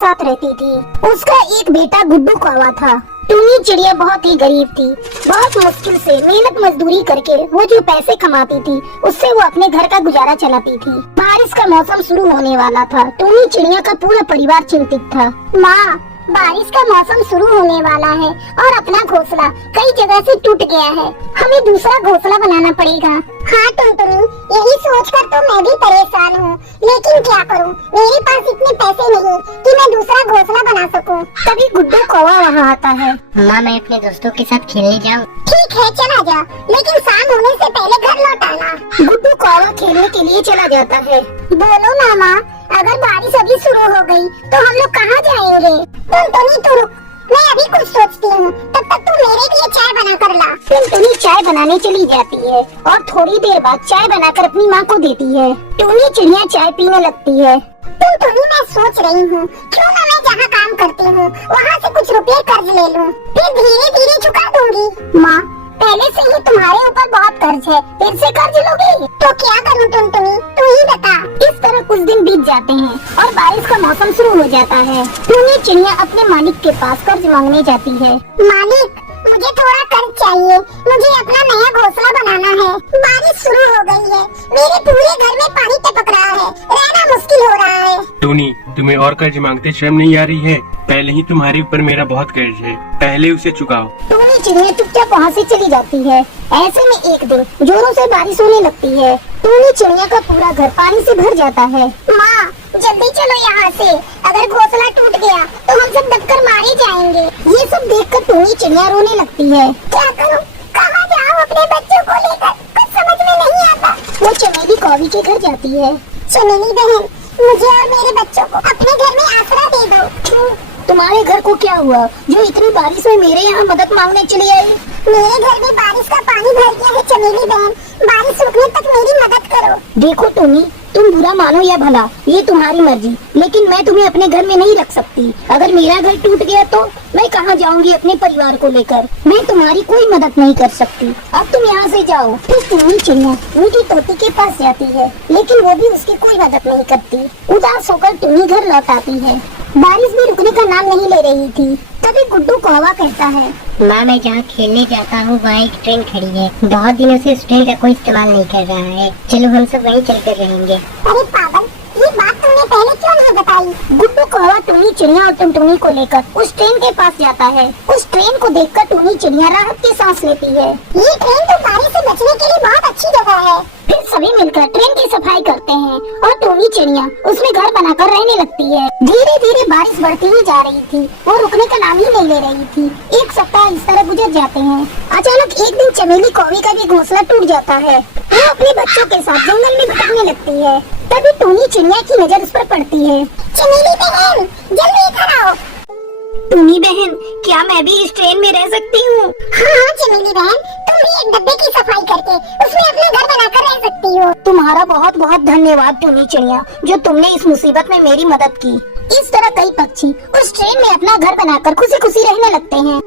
साथ रहती थी। उसका एक बेटा गुड्डू कौवा था। टूनी चिड़िया बहुत ही गरीब थी। बहुत मुश्किल से मेहनत मजदूरी करके वो जो पैसे कमाती थी उससे वो अपने घर का गुजारा चलाती थी। बारिश का मौसम शुरू होने वाला था। टूनी चिड़िया का पूरा परिवार चिंतित था। माँ, बारिश का मौसम शुरू होने वाला है और अपना घोंसला कई जगह से टूट गया है। हमें दूसरा घोंसला बनाना पड़ेगा। हाँ टुनटुनी, यही सोचकर तो मैं भी परेशान हूँ, लेकिन क्या करूँ, मेरे पास इतने पैसे नहीं कि मैं दूसरा घोंसला बना सकूँ। तभी गुड्डू कौवा वहाँ आता है। माँ, मैं अपने दोस्तों के साथ खेलने जाऊँ? ठीक है, चला जा, लेकिन शाम होने से पहले घर लौट आना। गुड्डू कौवा खेलने के लिए चला जाता है। बोलो ना माँ, अगर बारिश अभी शुरू हो गई तो हम लोग कहाँ जाएंगे? टुनटुनी तू रुक, मैं अभी कुछ सोचती हूँ, तब तक तू मेरे लिए चाय बना कर ला। टुनटुनी चाय बनाने चली जाती है और थोड़ी देर बाद चाय बनाकर अपनी माँ को देती है। टूनी चिड़िया चाय पीने लगती है। टुनटुनी, मैं सोच रही हूँ क्यों ना मैं जहाँ काम करती हूँ वहाँ से कुछ रुपए कर्ज ले लूँ, फिर धीरे धीरे चुका दूंगी। माँ, पहले से ही तुम्हारे ऊपर बहुत कर्ज है, फिर से कर्ज लोगी तो क्या करूँ टुनटुनी, तू ही बता। इस तरह कुछ दिन बीत जाते हैं और बारिश का मौसम शुरू हो जाता है। टूनी चिड़िया अपने मालिक के पास कर्ज मांगने जाती है। मालिक, मुझे थोड़ा कर्ज चाहिए, मुझे अपना नया घोंसला बनाना है। बारिश शुरू हो गई है, मेरे पूरे घर में पानी टपक रहा है, रहना मुश्किल हो रहा है। टूनी, तुम्हें और कर्ज मांगते शर्म नहीं आ रही है? पहले ही तुम्हारे ऊपर मेरा बहुत कर्ज है, पहले उसे चुकाओ। टूनी चिड़िया चुपचाप वहाँ से चली जाती है। ऐसे में एक दिन जोरों से बारिश होने लगती है। टूनी चिड़िया का पूरा घर पानी से भर जाता है। माँ, जल्दी चलो यहाँ से, अगर घोंसला टूट गया तो हम सब दबकर मारे जाएंगे। ये सब देखकर टूनी चिड़िया रोने लगती है। क्या करूँ, कहाँ जाऊँ अपने बच्चों को लेकर, कुछ समझ में नहीं आता। वो चमेली कौवी के घर जाती है। चमेली बहन, मुझे और मेरे बच्चों को अपने घर में आसरा दे दो। तुम्हारे घर को क्या हुआ जो इतनी बारिश में मेरे यहाँ मदद मांगने चली आई? मेरे घर में बारिश का पानी भर गया है चमेली बहन, बारिश रुकने तक मेरी मदद करो। देखो टूनी, तुम बुरा मानो या भला, ये तुम्हारी मर्जी, लेकिन मैं तुम्हें अपने घर में नहीं रख सकती। अगर मेरा घर टूट गया तो मैं कहाँ जाऊँगी अपने परिवार को लेकर? मैं तुम्हारी कोई मदद नहीं कर सकती, अब तुम यहाँ से जाओ। फिर टूनी चिड़िया उनकी तोती के पास जाती है, लेकिन वो भी उसकी कोई मदद नहीं करती। उदास होकर टूनी घर लौट आती है। बारिश भी रुकने का नाम नहीं ले रही थी। तभी गुड्डू कौवा कहता है। माँ, मैं जहाँ खेलने जाता हूँ वहाँ एक ट्रेन खड़ी है, बहुत दिनों से उस ट्रेन का कोई इस्तेमाल नहीं कर रहा है, चलो हम सब वहीं चलकर रहेंगे। अरे पागल, ये बात तुमने पहले क्यों नहीं बताई? गुड्डू कौवा टूनी चिड़िया और टुनटुनी को लेकर उस ट्रेन के पास जाता है। उस ट्रेन को देखकर टूनी चिड़िया राहत की सांस लेती है। ये ट्रेन तो बारिश से बचने के लिए बहुत अच्छी जगह है। फिर सभी मिलकर ट्रेन की सफाई करते हैं और टूनी चिड़िया उसमें घर बनाकर रहने लगती है। धीरे धीरे बारिश बढ़ती ही जा रही थी, वो रुकने का नाम ही नहीं ले रही थी। एक सप्ताह इस तरह गुजर जाते हैं। अचानक एक दिन चमेली कौवी का भी घोंसला टूट जाता है। वो अपने बच्चों के साथ जंगल में भटकने लगती है। तभी टूनी चिड़िया की नजर उस पर पड़ती है। चमेली बहन, जल्दी इधर आओ। टूनी बहन, क्या मैं भी इस ट्रेन में रह सकती हूँ? हाँ चमेली बहन, तुम भी एक डब्बे की सफाई करके उसमें अपना घर बनाकर रह सकती हो। तुम्हारा बहुत बहुत धन्यवाद टूनी चिड़िया, जो तुमने इस मुसीबत में मेरी मदद की। इस तरह कई पक्षी उस ट्रेन में अपना घर बनाकर खुशी खुशी रहने लगते हैं।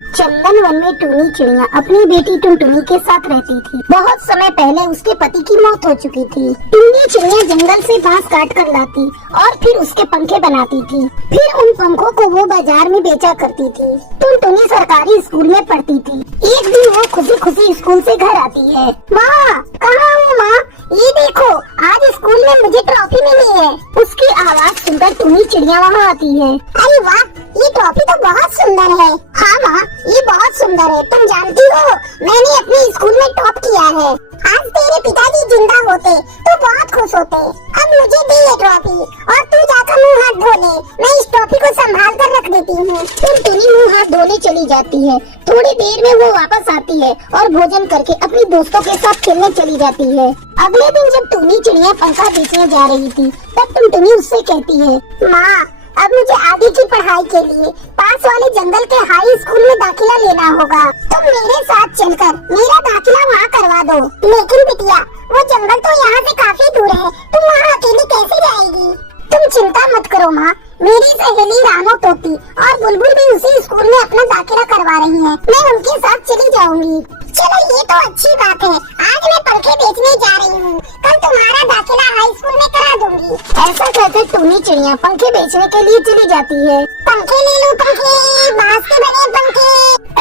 चंदन वन में टूनी चिड़िया अपनी बेटी टुनटुनी के साथ रहती थी। बहुत समय पहले उसके पति की मौत हो चुकी थी। टूनी चिड़िया जंगल से घास काट कर लाती और फिर उसके पंखे बनाती थी। फिर उन पंखों को वो बाजार में बेचा करती थी। टुनटुनी सरकारी स्कूल में पढ़ती थी। एक दिन वो खुशी खुशी स्कूल से घर आती है। माँ, कहाँ हो माँ? ये देखो, आज स्कूल में मुझे ट्रॉफी मिली है। उसकी आवाज सुनकर टूनी चिड़िया वहाँ आती है। अरे वाह, ये ट्रॉफी तो बहुत सुंदर है। हाँ माँ, ये बहुत सुंदर है। तुम जानती हो, मैंने अपने स्कूल में टॉप किया है। आज तेरे पिताजी जिंदा होते तो बहुत खुश होते। अब मुझे दे ये ट्रॉफी और तू जाकर मुँह हाथ धो ले। मैं इस ट्रॉफी को संभाल कर रख देती हूँ। फिर टूनी मुँह हाथ धोने चली जाती है। थोड़ी देर में वो वापस आती है और भोजन करके अपने दोस्तों के साथ खेलने चली जाती है। अगले दिन जब टूनी चिड़िया पंखा बेचने जा रही थी, तब टुनटुनी उससे कहती है, माँ, अब मुझे आगे की पढ़ाई के लिए पास वाले जंगल के हाई स्कूल में दाखिला लेना होगा। तुम मेरे साथ चलकर मेरा दाखिला वहाँ करवा दो। लेकिन बिटिया, वो जंगल तो यहाँ से काफी दूर है, तुम वहाँ अकेली कैसे जाएगी? तुम चिंता मत करो माँ, मेरी सहेली रानो तोती और बुलबुल भी उसी स्कूल में अपना दाखिला करवा रही हैं। मैं उनके साथ चली जाऊंगी। चलो ये तो अच्छी बात है। आज मैं पंखे बेचने जा रही हूँ, कल तुम्हारा दाखिला हाई स्कूल में करा दूंगी। ऐसा कहकर टूनी चिड़िया पंखे बेचने के लिए चली जाती है। पंखे ले लो पंखे, बांस के बने पंखे।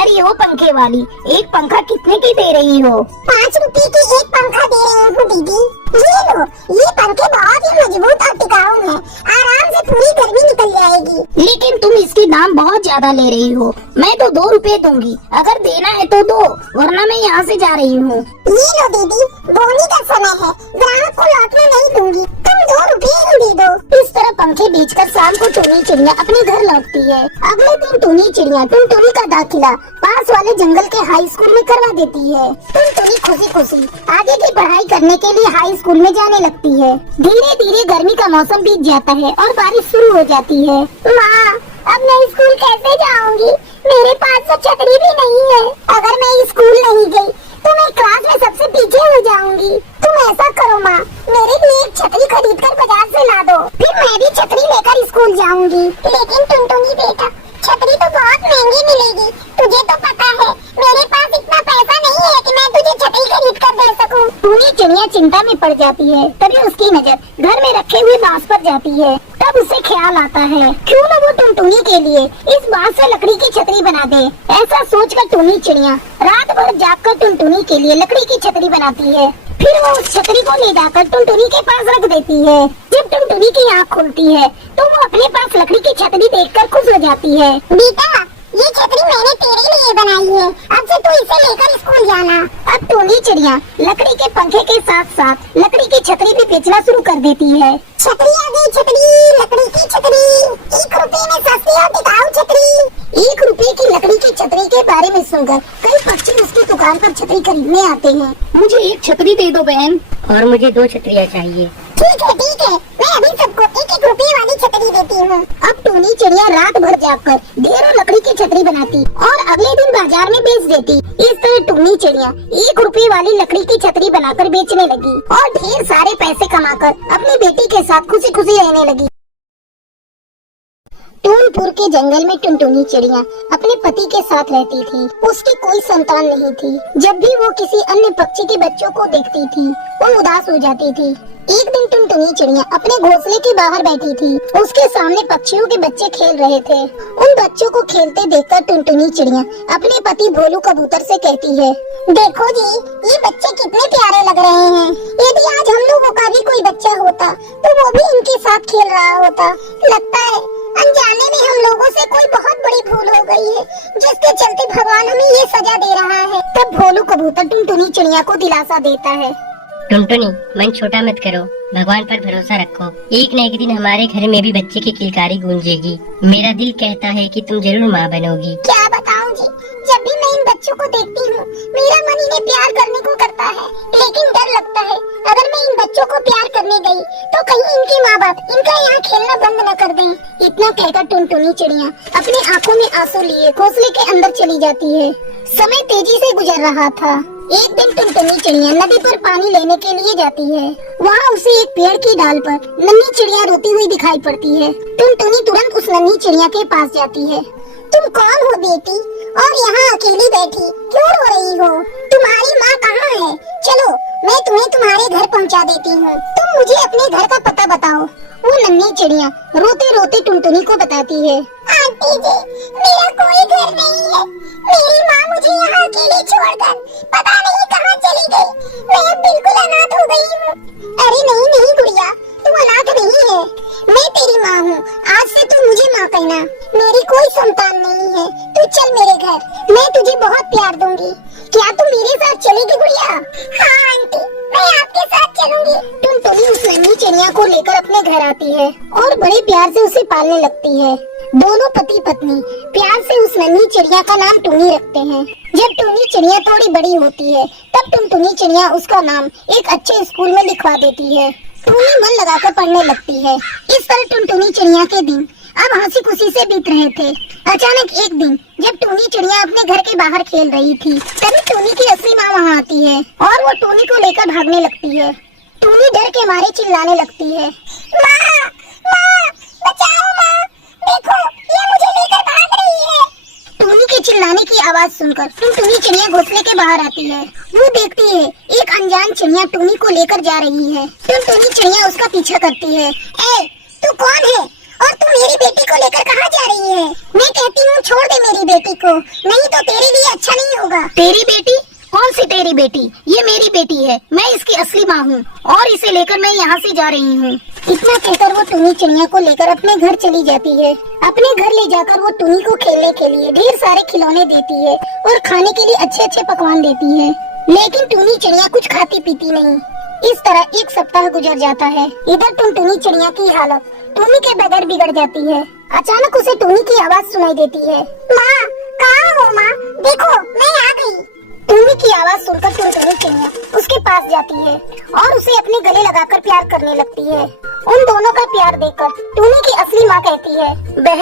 अरे ओ पंखे वाली, एक पंखा कितने की दे रही हो? 5 रुपए की एक पंखा दे रही हूँ दीदी। ये लो, ये पंखे बहुत ही मजबूत और टिकाऊ हैं, आराम से पूरी गर्मी निकल जाएगी। लेकिन तुम इसकी दाम बहुत ज्यादा ले रही हो। मैं तो 2 रुपए दूंगी, अगर देना है तो दो, वरना मैं यहाँ से जा रही हूँ। ये लो दीदी, बोनी का समय है, ग्राहक को लौटने नहीं दूंगी, तुम 2 रुपए ही दे दो। इस तरह पंखे बेचकर शाम को टूनी चिड़िया अपने घर लौटती है। अगले दिन टूनी चिड़िया टुनटुनी का दाखिला पास वाले जंगल के हाई स्कूल में करवा देती है। टुनटुनी खुशी खुशी आगे की पढ़ाई करने के लिए हाई स्कूल में जाने लगती है। धीरे धीरे गर्मी का मौसम बीत जाता है और बारिश शुरू हो जाती है। माँ, अब मैं स्कूल कैसे जाऊंगी? मेरे पास तो छतरी भी नहीं है। अगर मैं स्कूल नहीं गई तो मैं क्लास में सबसे पीछे हो जाऊंगी। तुम ऐसा करो माँ, मेरे लिए एक छतरी खरीद कर बाजार से ला दो, फिर मैं भी छतरी लेकर स्कूल जाऊंगी। लेकिन टुनटुनी बेटा, छतरी तो बहुत महंगी मिलेगी, तुझे तो पता है मेरे पास इतना पैसा नहीं है कि मैं तुझे छतरी खरीद कर दे सकूं। टूनी चिड़िया चिंता में पड़ जाती है। तभी उसकी नजर घर में रखे हुए बांस पर जाती है। तब उसे ख्याल आता है, क्यों न वो टुनटुनी के लिए इस बांस से लकड़ी की छतरी बना दे। ऐसा सोचकर टूनी चिड़िया रात भर जागकर टुनटुनी के लिए लकड़ी की छतरी बनाती है। फिर वो उस छतरी को ले जाकर टुनटुनी के पास रख देती है। जब टुनटुनी की आँख खुलती है तो वो अपने पास लकड़ी की छतरी देखकर खुश हो जाती है। बेटा, ये छतरी मैंने तेरे लिए बनाई है, अब से तू इसे लेकर स्कूल जाना। अब टूनी चिड़िया लकड़ी के पंखे के साथ साथ लकड़ी की छतरी भी बेचना शुरू कर देती है। छतरी आ गई, छतरी, लकड़ी की छतरी, 1 रुपए में सस्ती और टिकाऊ छतरी। 1 रुपए की लकड़ी की छतरी के बारे में सुनकर कई पक्षी उसकी दुकान पर छतरी खरीदने आते हैं। मुझे एक छतरी दे दो बहन। और मुझे 2 छतरियाँ चाहिए। ठीक है, मैं अभी सबको 1-1 रुपए वाली छतरी देती हूँ। अब टूनी चिड़िया रात भर जागकर ढेरों लकड़ी की छतरी बनाती और अगले दिन बाजार में बेच देती। इस तरह टूनी चिड़िया 1 रुपए वाली लकड़ी की छतरी बनाकर बेचने लगी और ढेर सारे पैसे कमाकर अपनी बेटी के साथ खुशी खुशी रहने लगी। टूनपुर के जंगल में टुनटुनी चिड़िया अपने पति के साथ रहती थी। उसकी कोई संतान नहीं थी। जब भी वो किसी अन्य पक्षी के बच्चों को देखती थी, वो उदास हो जाती थी। एक दिन टुनटुनी चिड़िया अपने घोंसले के बाहर बैठी थी। उसके सामने पक्षियों के बच्चे खेल रहे थे। उन बच्चों को खेलते देखकर टुनटुनी चिड़िया अपने पति भोलू कबूतर से कहती है, देखो जी, ये बच्चे कितने प्यारे लग रहे हैं। यदि आज हम लोगों का भी कोई बच्चा होता तो वो भी इनके साथ खेल रहा होता। लगता है अनजाने में हम लोगों से कोई बहुत बड़ी भूल हो गई है, जिसके चलते भगवान हमें ये सजा दे रहा है। तब भोलू कबूतर टुनटुनी चिड़िया को दिलासा देता है, टुनटुनी, मन छोटा मत करो, भगवान पर भरोसा रखो। एक न एक दिन हमारे घर में भी बच्चे की किलकारी गूंजेगी। मेरा दिल कहता है कि तुम जरूर माँ बनोगी। क्या बताऊं जी, जब भी मैं इन बच्चों को देखती हूँ मेरा मन इन्हें प्यार करने को करता है, लेकिन डर लगता है अगर मैं इन बच्चों को प्यार करने गई तो कहीं इनके माँ बाप इनका यहाँ खेलना बंद न कर दें। इतना कहकर टुनटुनी चिड़िया अपनी आँखों में आंसू लिए घोंसले के अंदर चली जाती है। समय तेजी से गुजर रहा था। एक दिन टुनटुनी चिड़िया नदी पर पानी लेने के लिए जाती है। वहाँ उसे एक पेड़ की डाल पर नन्ही चिड़िया रोती हुई दिखाई पड़ती है। टुनटुनी तुरंत उस नन्ही चिड़िया के पास जाती है। तुम कौन हो बेटी, और यहाँ अकेली बैठी क्यों रो रही हो? तुम्हारी माँ कहाँ है? चलो मैं तुम्हें तुम्हारे घर पहुँचा देती हूँ। तुम मुझे अपने घर का पता बताओ। वो नन्ही चिड़िया रोते रोते टुनटुनी को बताती है, आंटी जी, मेरा कोई घर नहीं है। मेरी माँ मुझे यहाँ अकेले छोड़कर पता नहीं कहाँ चली गई। मैं बिल्कुल अनाथ हो गई हूँ। अरे नहीं नहीं गुड़िया, तू अनाथ नहीं है, मैं तेरी माँ हूँ। आज से तू मुझे माँ कहना। मेरी कोई संतान नहीं है। तू चल मेरे घर, मैं तुझे बहुत प्यार दूंगी। क्या तू मेरे साथ चलेगी गुड़िया? हाँ आंटी, मैं आपके साथ चलूंगी। टुनटुनी उस नन्ही चिड़िया को लेकर अपने घर आती है और बड़े प्यार से उसे पालने लगती है। दोनों पति पत्नी प्यार से उस नन्ही चिड़िया का नाम टूनी रखते हैं। जब टूनी चिड़िया थोड़ी बड़ी होती है तब टुनटुनी चिड़िया उसका नाम एक अच्छे स्कूल में लिखवा देती है। टूनी मन लगाकर पढ़ने लगती है। इस तरह टुनटुनी चिड़िया के दिन अब हंसी खुशी से बीत रहे थे। अचानक एक दिन जब टूनी चिड़िया अपने घर के बाहर खेल रही थी, तभी टूनी की असली माँ वहाँ आती है और वो टूनी को लेकर भागने लगती है। टूनी डर के मारे चिल्लाने लगती है, माँ, माँ, बचाओ माँ, देखो ये मुझे लेकर भाग रही है। टूनी के चिल्लाने की आवाज सुनकर टुनटुनी चिड़िया घोंसले के बाहर आती है। वो देखती है एक अनजान चिड़िया टुनी को लेकर जा रही है। टुनटुनी चिड़िया उसका पीछा करती है। ए, तू कौन है और तू मेरी बेटी को लेकर कहाँ जा रही है? मैं कहती हूँ छोड़ दे मेरी बेटी को, नहीं तो तेरे लिए अच्छा नहीं होगा। तेरी बेटी? कौन सी तेरी बेटी? ये मेरी बेटी है, मैं इसकी असली माँ हूँ और इसे लेकर मैं यहाँ से जा रही हूँ। इतना कहकर वो टुनी चिड़िया को लेकर अपने घर चली जाती है। अपने घर ले जाकर वो टुनी को खेलने के लिए ढेर सारे खिलौने देती है और खाने के लिए अच्छे अच्छे पकवान देती है। लेकिन टुनी चिड़िया कुछ खाती पीती नहीं। इस तरह एक सप्ताह गुजर जाता है। इधर टुनटुनी चिड़िया की हालत टुनी के बगैर बिगड़ जाती है। अचानक उसे टुनी की आवाज सुनाई देती है। माँ, कहाँ हो माँ? देखो मैं आ गई। टुनी की आवाज सुनकर टुनटुनी चिड़िया उसके पास जाती है और उसे अपने गले लगाकर प्यार करने लगती है। उन दोनों का प्यार देखकर टुनी की असली माँ कहती है, बहन